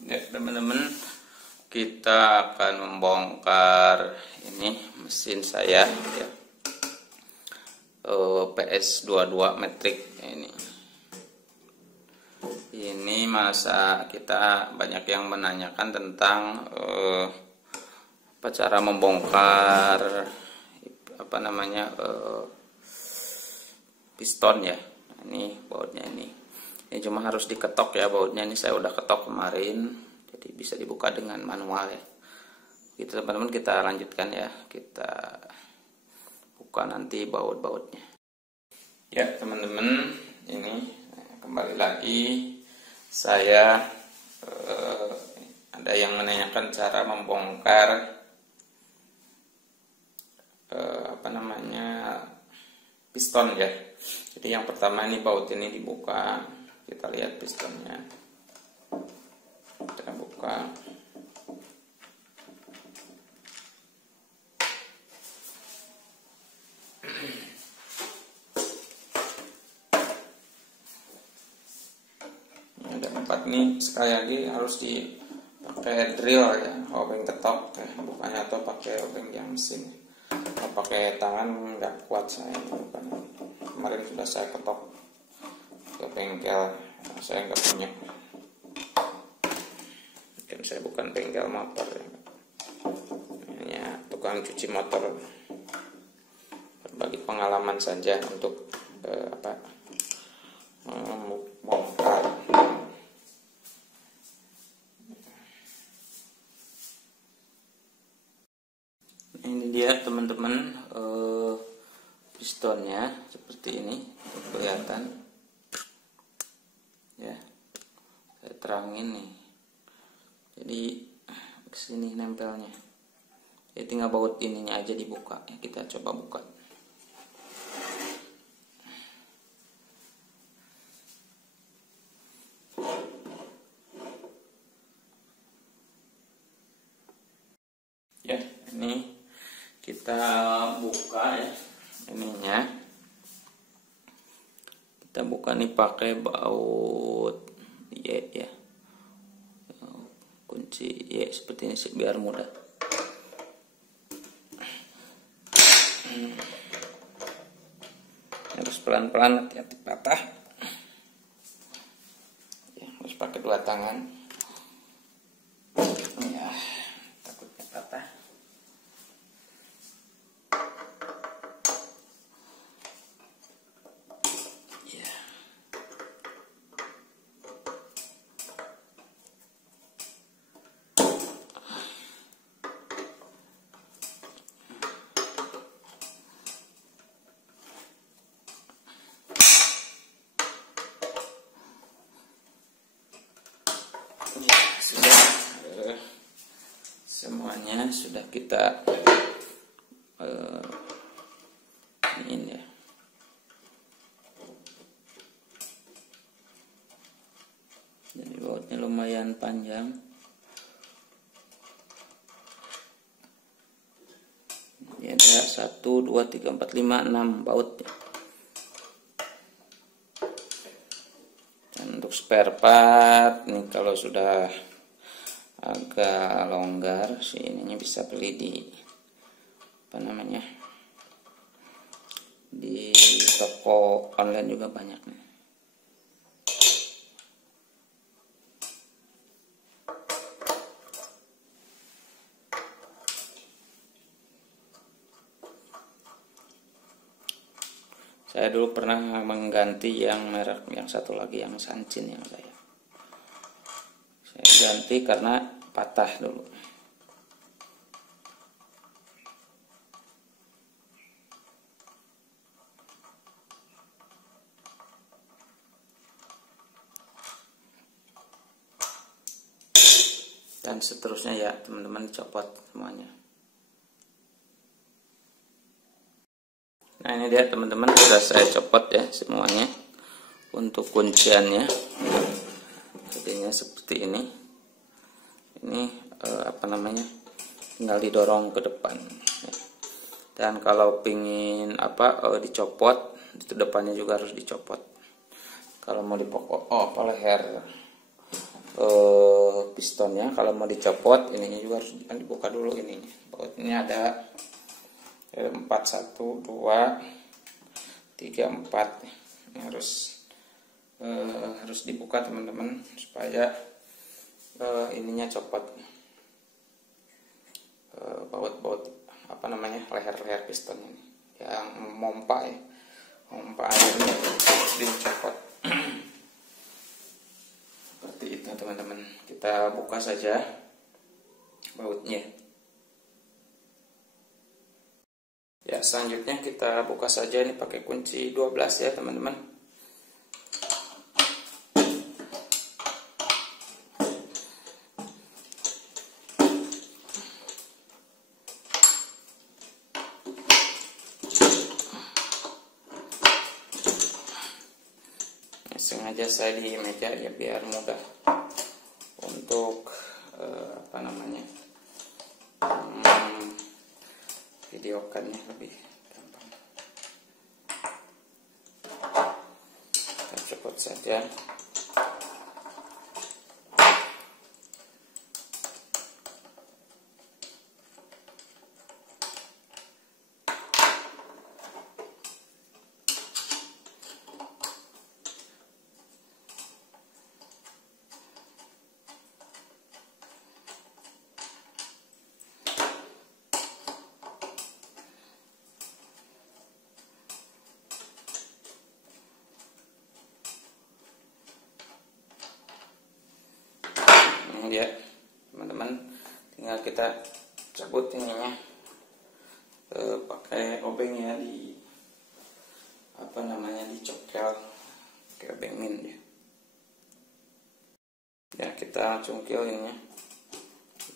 Ya teman-teman, kita akan membongkar ini mesin saya ya, PS22 Matrix ini masa kita banyak yang menanyakan tentang apa cara membongkar piston ya. Ini bautnya ini cuma harus diketok ya, bautnya ini saya udah ketok kemarin, jadi bisa dibuka dengan manual ya. Gitu teman-teman, kita lanjutkan ya, kita buka nanti baut-bautnya ya teman-teman. Ini kembali lagi saya ada yang menanyakan cara membongkar piston ya. Jadi yang pertama ini baut ini dibuka, kita lihat pistonnya, kita buka. Ada 4 nih, sekali lagi harus dipakai drill ya, obeng ketok ya, bukannya, atau pakai obeng yang mesin. Kalau pakai tangan nggak kuat saya, bukan. Kemarin sudah saya ketok ke bengkel, saya nggak punya. Dan saya bukan bengkel motor ya, hanya tukang cuci motor. Berbagi pengalaman saja untuk membongkar. Ini dia teman-teman, pistonnya seperti ini, kelihatan ya, saya terangin nih. Jadi kesini nempelnya, jadi tinggal baut ininya aja dibuka ya. Kita coba buka. Ya, ini kita buka ya ininya. Kita buka nih pakai baut Y ya, kunci Y seperti ini sih biar mudah. Harus pelan-pelan, hati-hati patah ya, harus pakai 2 tangan ya, takutnya patah. Semuanya sudah kita ini ya. Jadi bautnya lumayan panjang. Ini ada 1, 2, 3, 4, 5, 6 baut ya. Dan untuk spare part nih, kalau sudah agak longgar sih ininya bisa beli di di toko online juga banyak nih. Saya dulu pernah mengganti yang merek yang satu lagi, yang Sanchin, yang saya ganti karena patah dulu. Dan seterusnya ya teman-teman, dicopot semuanya. Nah ini dia teman-teman, sudah saya copot ya semuanya. Untuk kunciannya jadinya seperti ini. Ini tinggal didorong ke depan ya. Dan kalau pingin dicopot, itu depannya juga harus dicopot. Kalau mau dipokok leher pistonnya. Kalau mau dicopot ininya juga harus dibuka dulu ininya. Bautnya ada 4, 1, 2, 3, 4. Ini harus dibuka teman-teman supaya ininya copot. Baut leher-leher piston ini yang memompa airnya harus dicopot. Seperti itu teman-teman. Kita buka saja bautnya. Ya, selanjutnya kita buka saja ini pakai kunci 12 ya teman-teman. Sengaja saya di meja ya biar mudah untuk videokannya lebih gampang. Kita copot saja. Ya teman-teman, tinggal kita cabut ininya pakai obengnya dicokel pakai obeng min ya. Ya kita cungkil ininya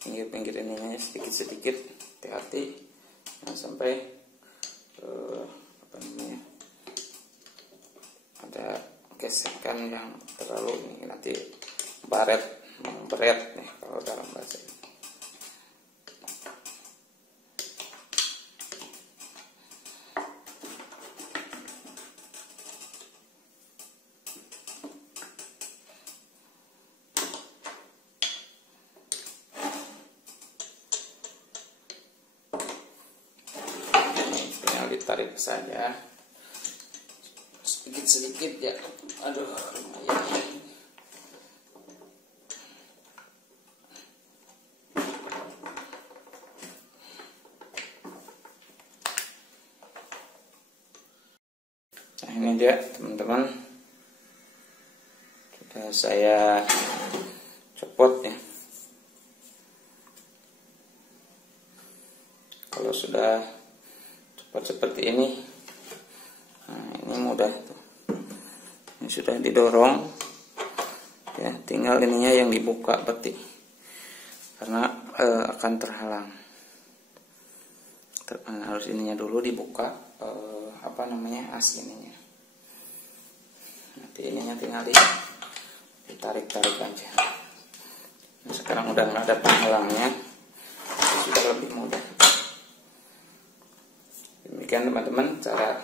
pinggir-pinggir ininya sedikit-sedikit, hati-hati jangan sampai ada gesekan yang terlalu ini, nanti memberet nih kalau dalam bahasa ini. Tinggal ditarik saja sedikit-sedikit ya. Aduh, lumayan. Nah ini dia teman-teman, sudah saya copot ya. Kalau sudah copot seperti ini, nah ini mudah tuh. Ini sudah didorong ya, tinggal ininya yang dibuka peti karena akan terhalang. Harus ininya dulu dibuka as ininya. Nanti ininya tinggal ditarik-tarik aja. Nah, sekarang udah nggak ada penghalangnya, sudah lebih mudah. Demikian teman-teman cara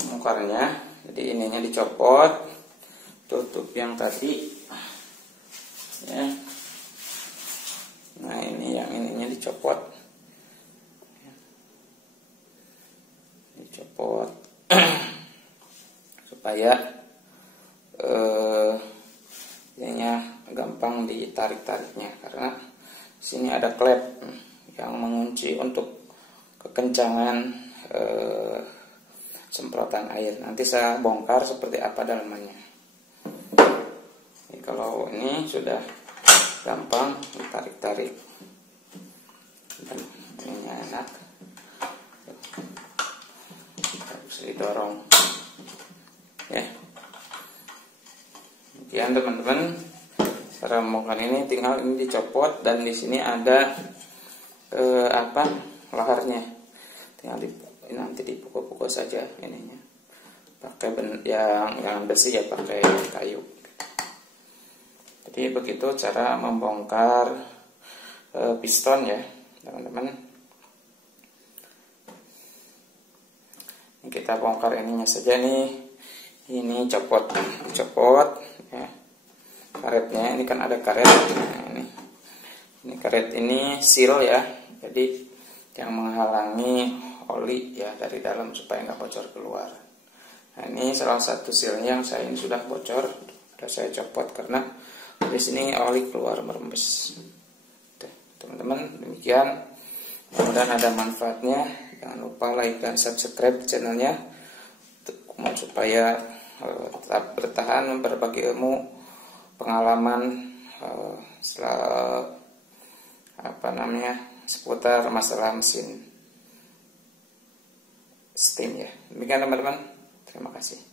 membongkarnya. Jadi ininya dicopot, tutup yang tadi ya. Nah ini yang ininya dicopot, supaya ininya gampang ditarik-tariknya, karena sini ada klep yang mengunci untuk kekencangan semprotan air. Nanti saya bongkar seperti apa dalamannya. Jadi kalau ini sudah gampang ditarik-tarik dan ininya enak, harus didorong ya. Demikian teman-teman cara membongkar ini. Tinggal ini dicopot dan di sini ada laharnya, tinggal nanti dipukul-pukul saja ininya pakai yang bersih ya, pakai kayu. Jadi begitu cara membongkar piston ya teman-teman. Ini kita bongkar ininya saja nih. Ini dicopot ya karetnya. Ini kan ada karet, nah ini Ini karet ini seal ya, jadi yang menghalangi oli ya dari dalam supaya nggak bocor keluar. Nah, ini salah satu sealnya yang saya ini sudah bocor, sudah saya copot karena di sini oli keluar merembes. Teman-teman, demikian, mudah-mudahan ada manfaatnya. Jangan lupa like dan subscribe channelnya supaya tetap bertahan berbagi ilmu, pengalaman seputar masalah mesin steam ya. Demikian teman-teman, terima kasih.